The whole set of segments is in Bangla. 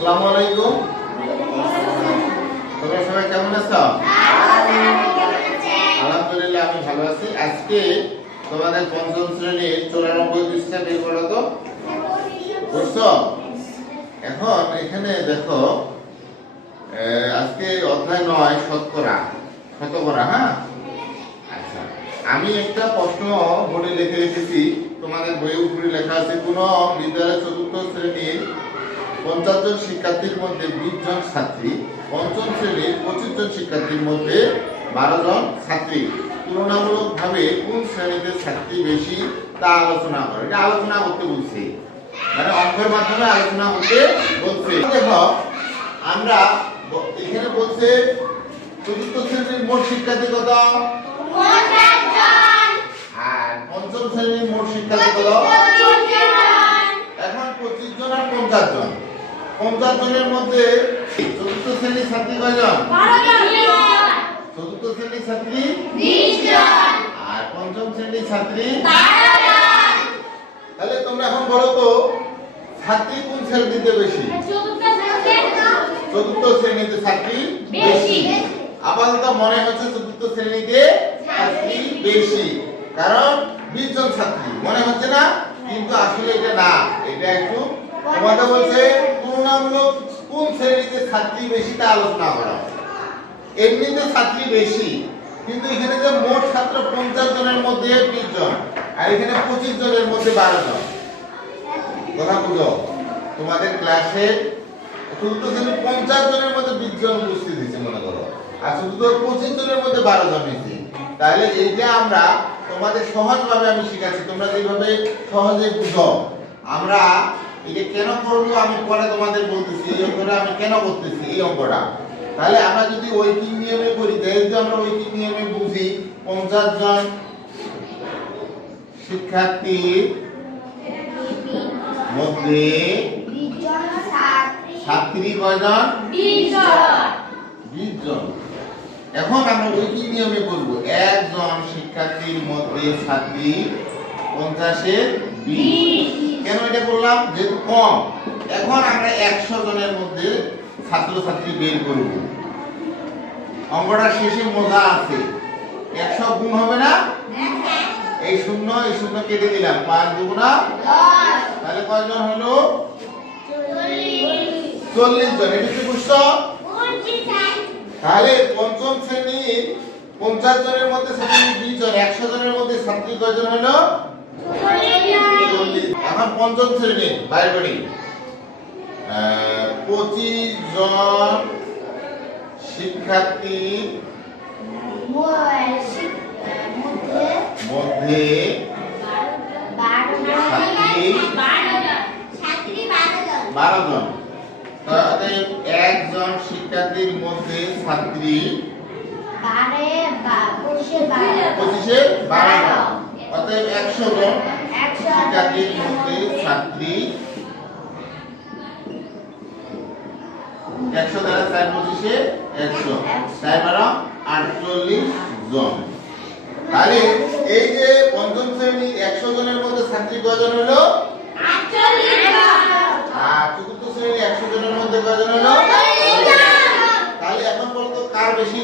আসসালামু আলাইকুম। তোমরা সবাই কেমন আছো? আলহামদুলিল্লাহ, আমি ভালো আছি। আজকে তোমাদের পঞ্চম শ্রেণির চৌরানব্বই পৃষ্ঠা বের করো তো। বুঝছ? এখন এখানে দেখো আজকে অধ্যায় নয়, শতকরা। শতকরা হ্যাঁ? আচ্ছা আমি একটা প্রশ্ন বোর্ডে লিখে রেখেছি। তোমাদের বইয়ের উপরে লেখা আছে কোন বিদ্যালয়ের চতুর্থ পঞ্চাশ জন শিক্ষার্থীর মধ্যে বিশ জন ছাত্রী পঞ্চম শ্রেণির পঁচিশ জন শিক্ষার্থীর মধ্যে বারো জন ছাত্রী। তুলনামূলকভাবে কোন শ্রেণীতে ছাত্রী বেশি তা আলোচনা করে এটা আলোচনা করতে বলছি। মানে অঙ্কের মাধ্যমে আলোচনা করতে বলছে। দেখো আমরা এখানে বলছে চতুর্থ শ্রেণির মোট শিক্ষার্থী কত? আর পঞ্চম শ্রেণির মোট শিক্ষার্থী কত? জনের মধ্যে চতুর্থ শ্রেণির ছাত্রী কয়জন? চতুর্থ শ্রেণির ছাত্রী? আর পঞ্চম শ্রেণির ছাত্রী? তাহলে তোমরা এখন বলো তো ছাত্রী কোন শ্রেণীতে বেশি? চতুর্থ শ্রেণীতে। ছাত্রী বেশি। আপাতত মনে হচ্ছে চতুর্থ শ্রেণীতে ছাত্রী বেশি। কারণ বিশ জন ছাত্রী মনে হচ্ছে না? কিন্তু আসলে এটা না এটা একটু তোমাদের বলছে ছাত্রী বেশি তা আলোচনা করা এমনিতে ছাত্রী বেশি, কিন্তু এখানে যে মোট ছাত্র পঞ্চাশ জনের মধ্যে বিশ জন, আর এখানে পঁচিশ জনের মধ্যে বারো জন। কথা বুঝো? তোমাদের ক্লাসে শুধু শ্রেণি পঞ্চাশ জনের মধ্যে বিশ জন উপস্থিত হয়েছে, মনে করো। আর চতুর্থ পঁচিশ জনের মধ্যে বারো জন হয়েছে। তাহলে এইটা আমরা তোমাদের সহজভাবে আমি শিখাচ্ছি। তোমরা যেভাবে সহজে বুঝো। আমরা এটা কেন করব আমি পরে তোমাদের বলতেছি, এই অঙ্কটা আমি কেন করতেছি, এই অঙ্কটা? তাহলে আমরা যদি ঐকিক নিয়মে করি যদি আমরা ঐকিক নিয়মে বুঝি পঞ্চাশ জন শিক্ষার্থীর মধ্যে ছাত্রী কয়জন বিশ জন। এখন আমরা ঐকিক নিয়মে বলব একজন শিক্ষার্থীর মধ্যে ছাত্রী পঞ্চাশের কেন এটা বললাম যেহেতু কম। এখন আমরা একশো জনের মধ্যে ছাত্র ছাত্রী বের মজা একশো গুণ হবে না? কেটে দিলাম। পাঁচ দুগুণা তাহলে কয়জন হলো? চল্লিশ জন। এটা বুঝছ তাহলে পঞ্চম শ্রেণির পঞ্চাশ জনের মধ্যে ছাত্রী বিশ জন একশো জনের মধ্যে ছাত্রী কয়জন হলো। এখন পঞ্চম শ্রেণি বাইরে পঁচিশ জন শিক্ষার্থীর মধ্যে বারো জন। তাহলে একজন শিক্ষার্থীর মধ্যে ছাত্রী পঁচিশে বারো। অতএব একশো জন। শিক্ষার্থীর মধ্যে ছাত্রী। একশো দ্বারা চার পঁচিশে একশো। চার বারো আটচল্লিশ জন। তাহলে এই যে পঞ্চম শ্রেণি একশো জনের মধ্যে ছাত্রী কজন হলো? আর চতুর্থ শ্রেণি একশো জনের মধ্যে কজন হলো? তাহলে এখন বলতো কার বেশি?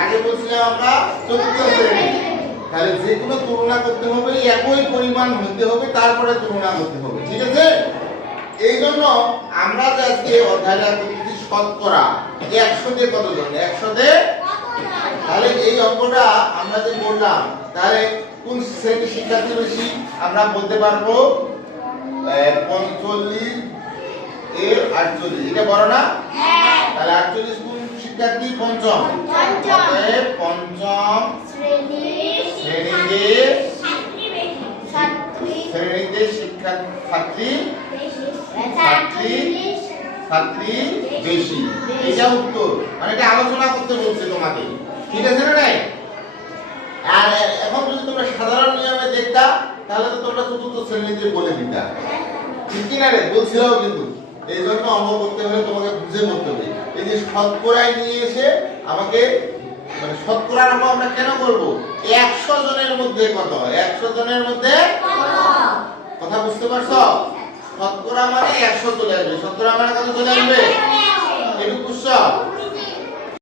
আগে বলছিলাম আমরা চতুর্থ শ্রেণি। তাহলে যে কোনো তুলনা করতে হবে একই পরিমাণ হতে হবে তারপরে তুলনা করতে হবে ঠিক আছে? এই জন্য আমরা যে আজকে অধ্যায়টা করতেছি শতকরা একশো দিয়ে কতজন একশো দিয়ে? তাহলে এই অঙ্কটা আমরা যে বললাম তাহলে কোন শ্রেণির শিক্ষার্থী বেশি? আমরা বলতে পারব পঞ্চল্লিশ এর আটচল্লিশ। এটা বড় না? তাহলে আটচল্লিশ কোন শিক্ষার্থী পঞ্চম? পঞ্চম। অতএব পঞ্চম শ্রেণীতে শ্রেণীতে শিক্ষা ছাত্রী ছাত্রী বেশি। এটা উত্তর। মানে এটা আলোচনা করতে বলছে তোমাকে। ঠিক আছে না নাই? আর এখন যদি তোমরা সাধারণ নিয়মে দেখতা তাহলে তো তোমরা চতুর্থ শ্রেণীতে বলে দিতা। ঠিক কি না রে? বলছিলাম কিন্তু। এই জন্য অঙ্ক করতে হলে তোমাকে বুঝে করতে হবে। যে শতকরায় নিয়ে এসে আমাকে মানে শতকরা নাম আমরা কেন বলব? একশো জনের মধ্যে কত একশো জনের মধ্যে কথা বুঝতে পারছ? শতকরা মানে একশো চলে আসবে। শতকরা মানে কত চলে আসবে? এটুকু সব।